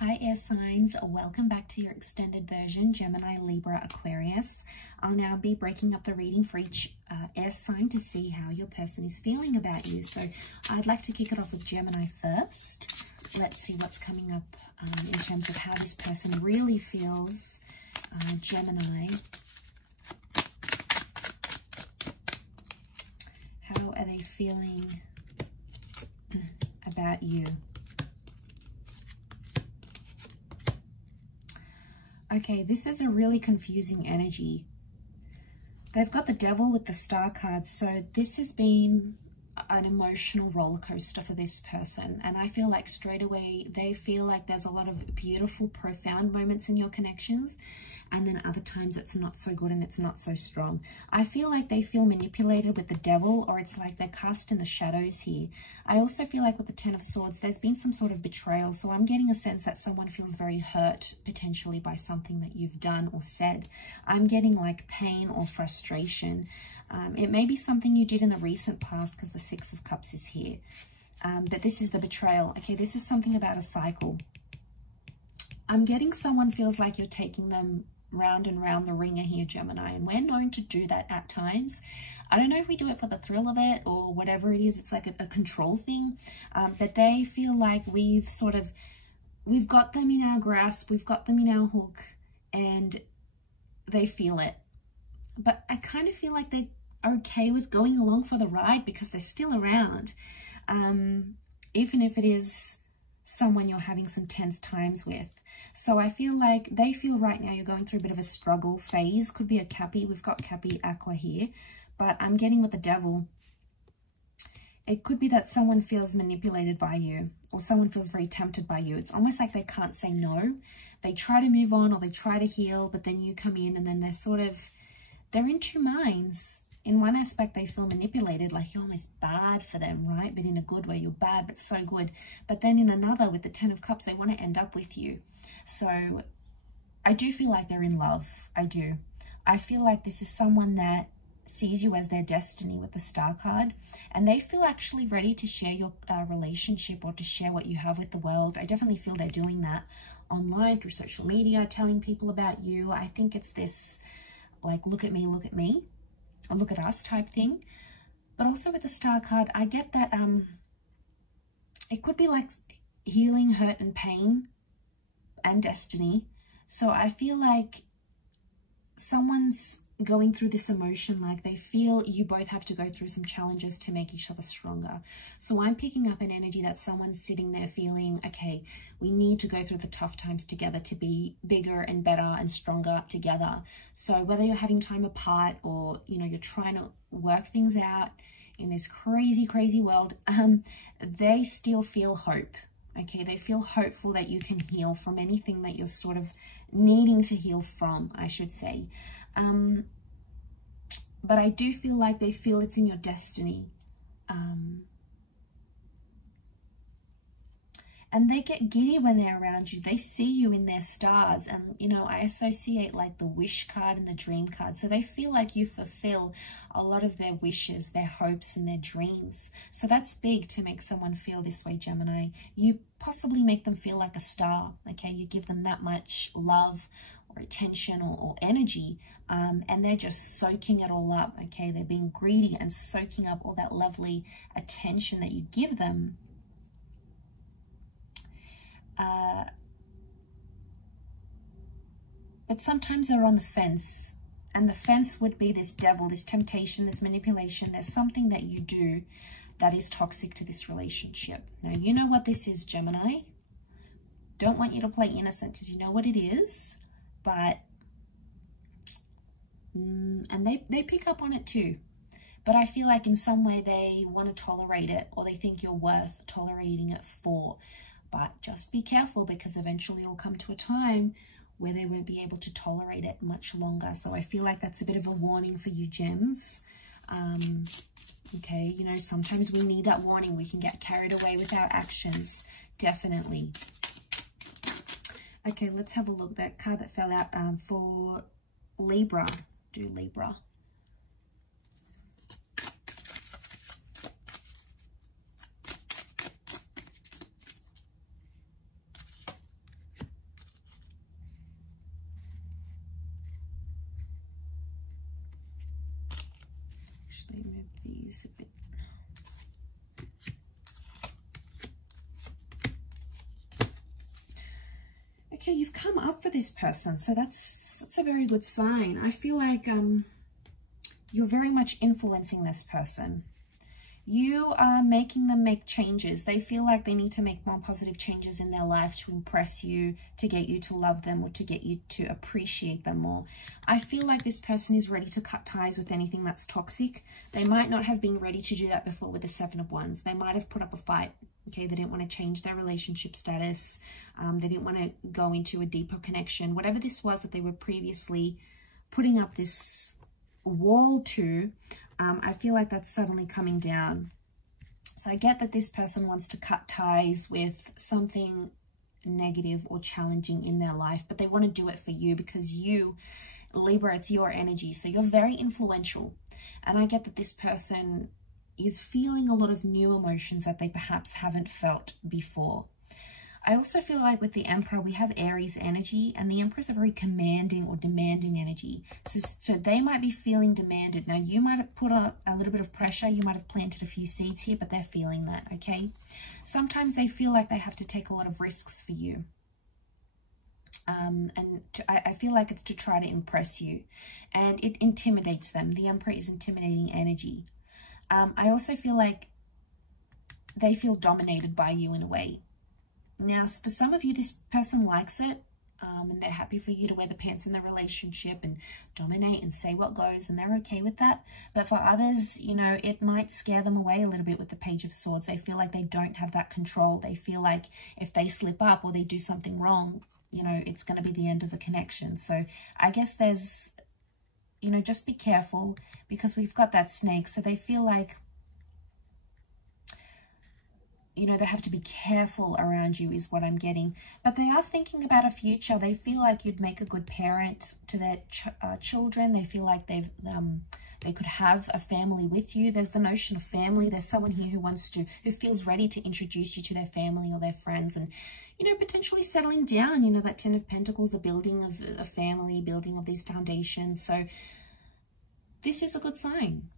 Hi air signs, welcome back to your extended version, Gemini, Libra, Aquarius. I'll now be breaking up the reading for each air sign to see how your person is feeling about you. So I'd like to kick it off with Gemini first. Let's see what's coming up in terms of how this person really feels. Gemini. How are they feeling about you? Okay, this is a really confusing energy. They've got the Devil with the Star card, so this has been an emotional roller coaster for this person. And I feel like straight away they feel like there's a lot of beautiful, profound moments in your connections, and then other times it's not so good and it's not so strong. I feel like they feel manipulated with the Devil, or it's like they're cast in the shadows here. I also feel like with the Ten of Swords, there's been some sort of betrayal. So I'm getting a sense that someone feels very hurt potentially by something that you've done or said. I'm getting like pain or frustration. It may be something you did in the recent past because the Six of Cups is here. But this is the betrayal. Okay, this is something about a cycle. I'm getting someone feels like you're taking them round and round the ringer here, Gemini, and we're known to do that at times. I don't know if we do it for the thrill of it or whatever it is. It's like a control thing, but they feel like we've got them in our grasp, we've got them in our hook, and they feel it. But I kind of feel like they are okay with going along for the ride because they're still around, even if it is someone you're having some tense times with. So I feel like they feel right now you're going through a bit of a struggle phase. Could be a Cappy. We've got Cappy Aqua here. But I'm getting with the Devil. It could be that someone feels manipulated by you, or someone feels very tempted by you. It's almost like they can't say no. They try to move on or they try to heal, but then you come in and then they're in two minds. In one aspect, they feel manipulated, like you're almost bad for them, right? But in a good way, you're bad, but so good. But then in another, with the Ten of Cups, they want to end up with you. So I do feel like they're in love. I do. I feel like this is someone that sees you as their destiny with the Star card, and they feel actually ready to share your relationship or to share what you have with the world. I definitely feel they're doing that online through social media, telling people about you. I think it's this like, look at me, or look at us type thing. But also with the Star card, I get that it could be like healing, hurt and pain and destiny. So I feel like someone's going through this emotion, like they feel you both have to go through some challenges to make each other stronger. So I'm picking up an energy that someone's sitting there feeling, okay, we need to go through the tough times together to be bigger and better and stronger together. So whether you're having time apart or, you know, you're trying to work things out in this crazy, crazy world, they still feel hope. Okay, they feel hopeful that you can heal from anything that you're sort of needing to heal from, I should say. But I do feel like they feel it's in your destiny. And they get giddy when they're around you. They see you in their stars. And, you know, I associate like the wish card and the dream card. So they feel like you fulfill a lot of their wishes, their hopes and their dreams. So that's big to make someone feel this way, Gemini. You possibly make them feel like a star. Okay, you give them that much love or attention or energy, and they're just soaking it all up. Okay, they're being greedy and soaking up all that lovely attention that you give them. But sometimes they're on the fence, and the fence would be this Devil, this temptation, this manipulation. There's something that you do that is toxic to this relationship. Now, you know what this is, Gemini. Don't want you to play innocent because you know what it is, but, and they pick up on it too. But I feel like in some way they want to tolerate it, or they think you're worth tolerating it for. But just be careful, because eventually it'll come to a time where they won't be able to tolerate it much longer. So I feel like that's a bit of a warning for you, gems. Okay, you know, sometimes we need that warning. We can get carried away with our actions, definitely. Okay, let's have a look. That card that fell out for Libra. Do Libra. this a bit. Okay, you've come up for this person, so that's a very good sign. I feel like you're very much influencing this person. You are making them make changes. They feel like they need to make more positive changes in their life to impress you, to get you to love them, or to get you to appreciate them more. I feel like this person is ready to cut ties with anything that's toxic. They might not have been ready to do that before with the Seven of Wands. They might have put up a fight. Okay, they didn't want to change their relationship status. They didn't want to go into a deeper connection. Whatever this was that they were previously putting up this wall to, I feel like that's suddenly coming down. So I get that this person wants to cut ties with something negative or challenging in their life, but they want to do it for you because you, Libra, it's your energy. So you're very influential. And I get that this person is feeling a lot of new emotions that they perhaps haven't felt before. I also feel like with the Emperor, we have Aries energy, and the Emperor is a very commanding or demanding energy. So they might be feeling demanded. Now, you might have put a little bit of pressure. You might have planted a few seeds here, but they're feeling that, okay? Sometimes they feel like they have to take a lot of risks for you. I feel like it's to try to impress you, and it intimidates them. The Emperor is intimidating energy. I also feel like they feel dominated by you in a way. Now, for some of you, this person likes it, and they're happy for you to wear the pants in the relationship and dominate and say what goes, and they're okay with that. But for others, you know, it might scare them away a little bit with the Page of Swords. They feel like they don't have that control. They feel like if they slip up or they do something wrong, you know, it's going to be the end of the connection. So I guess there's, you know, just be careful because we've got that snake. So they feel like, you know, they have to be careful around you is what I'm getting. But they are thinking about a future. They feel like you'd make a good parent to their children. They feel like they could have a family with you. There's the notion of family. There's someone here who feels ready to introduce you to their family or their friends and, you know, potentially settling down, you know, that Ten of Pentacles, the building of a family, building of these foundations. So this is a good sign.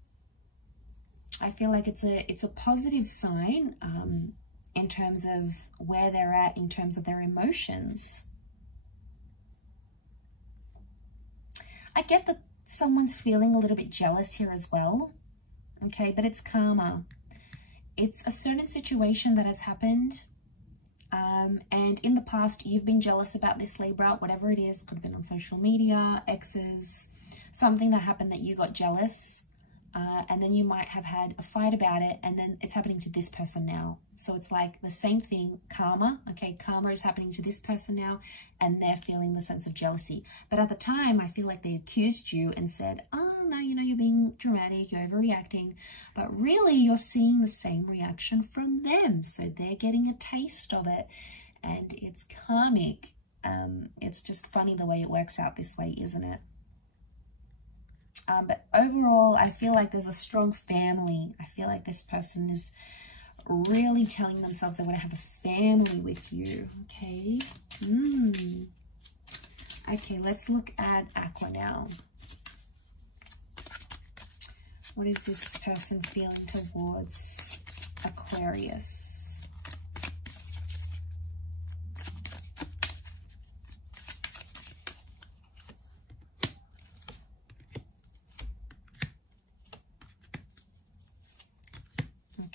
I feel like it's a positive sign in terms of where they're at, in terms of their emotions. I get that someone's feeling a little bit jealous here as well, okay, but it's karma. It's a certain situation that has happened, and in the past, you've been jealous about this, Libra, whatever it is. Could have been on social media, exes, something that happened that you got jealous. And then you might have had a fight about it, and then it's happening to this person now. So it's like the same thing, karma. Okay, karma is happening to this person now, and they're feeling the sense of jealousy. But at the time, I feel like they accused you and said, oh, no, you know, you're being dramatic, you're overreacting. But really, you're seeing the same reaction from them. So they're getting a taste of it, and it's karmic. It's just funny the way it works out this way, isn't it? But overall, I feel like there's a strong family. I feel like this person is really telling themselves they want to have a family with you. Okay. Okay, let's look at Aqua now. What is this person feeling towards Aquarius?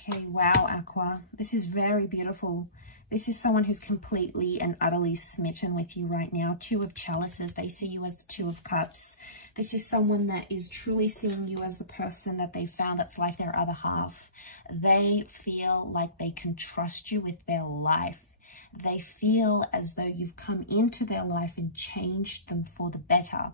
Okay, wow, Aqua. This is very beautiful. This is someone who's completely and utterly smitten with you right now. Two of Chalices. They see you as the Two of Cups. This is someone that is truly seeing you as the person that they found that's like their other half. They feel like they can trust you with their life. They feel as though you've come into their life and changed them for the better.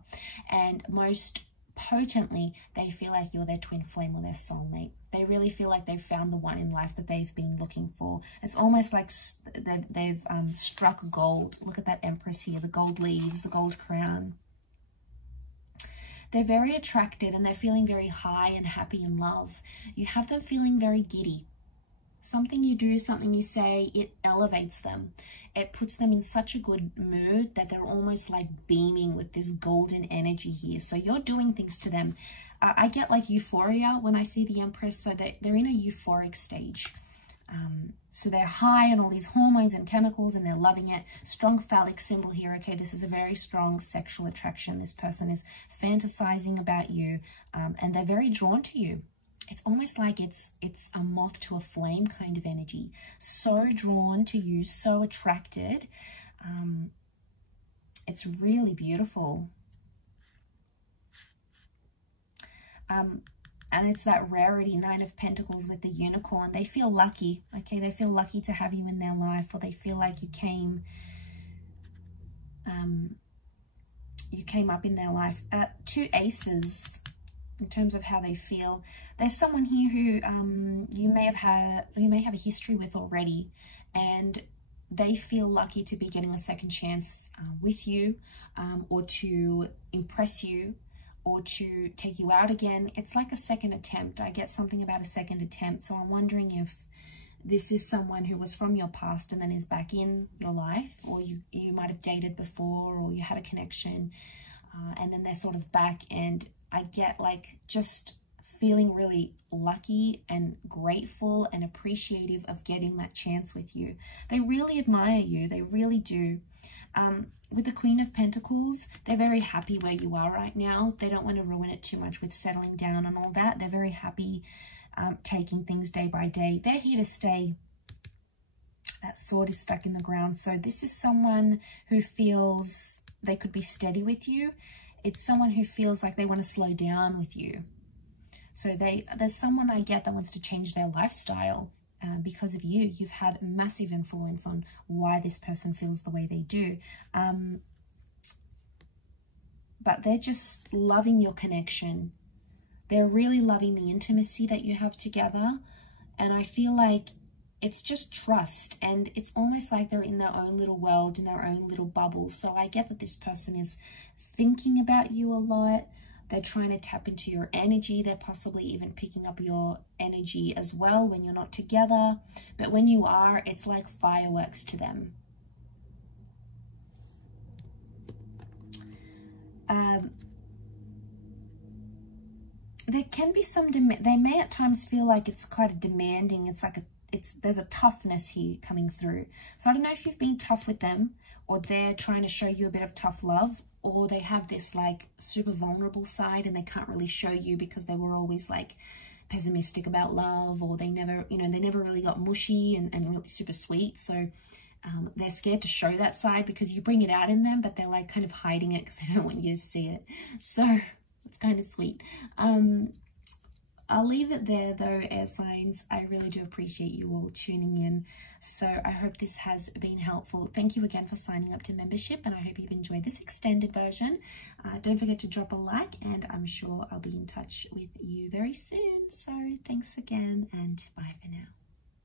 And most potently, they feel like you're their twin flame or their soulmate. They really feel like they've found the one in life that they've been looking for. It's almost like they've struck gold. Look at that Empress here, the gold leaves, the gold crown. They're very attracted and they're feeling very high and happy in love. You have them feeling very giddy. Something you do, something you say, it elevates them. It puts them in such a good mood that they're almost like beaming with this golden energy here. So you're doing things to them. I get like euphoria when I see the Empress, so that they're in a euphoric stage. So they're high on all these hormones and chemicals and they're loving it. Strong phallic symbol here. Okay, this is a very strong sexual attraction. This person is fantasizing about you and they're very drawn to you. It's almost like it's a moth to a flame kind of energy. So drawn to you, so attracted. It's really beautiful. And it's that rarity, 9 of Pentacles with the unicorn. They feel lucky, okay? They feel lucky to have you in their life, or they feel like you came up in their life. 2 aces in terms of how they feel. There's someone here who you may have a history with already, and they feel lucky to be getting a second chance with you, or to impress you, or to take you out again. It's like a second attempt. I get something about a second attempt. So I'm wondering if this is someone who was from your past and then is back in your life, or you might have dated before, or you had a connection, and then they're sort of back. And I get like just feeling really lucky and grateful and appreciative of getting that chance with you. They really admire you. They really do. With the Queen of Pentacles, they're very happy where you are right now. They don't want to ruin it too much with settling down and all that. They're very happy taking things day by day. They're here to stay. That sword is stuck in the ground. So this is someone who feels they could be steady with you. It's someone who feels like they want to slow down with you. So there's someone I get that wants to change their lifestyle. Because of you. You've had a massive influence on why this person feels the way they do. But they're just loving your connection. They're really loving the intimacy that you have together. And I feel like it's just trust. And it's almost like they're in their own little world, in their own little bubble. So I get that this person is thinking about you a lot. They're trying to tap into your energy. They're possibly even picking up your energy as well when you're not together. But when you are, it's like fireworks to them. There can be some, they may at times feel like it's quite a demanding, it's like there's a toughness here coming through. So I don't know if you've been tough with them, or they're trying to show you a bit of tough love, or they have this like super vulnerable side and they can't really show you because they were always like pessimistic about love, or they never, you know, they never really got mushy and really super sweet. So they're scared to show that side because you bring it out in them, but they're like kind of hiding it because they don't want you to see it. So it's kind of sweet. I'll leave it there though, air signs. I really do appreciate you all tuning in. So I hope this has been helpful. Thank you again for signing up to membership, and I hope you've enjoyed this extended version. Don't forget to drop a like, and I'm sure I'll be in touch with you very soon. So thanks again, and bye for now.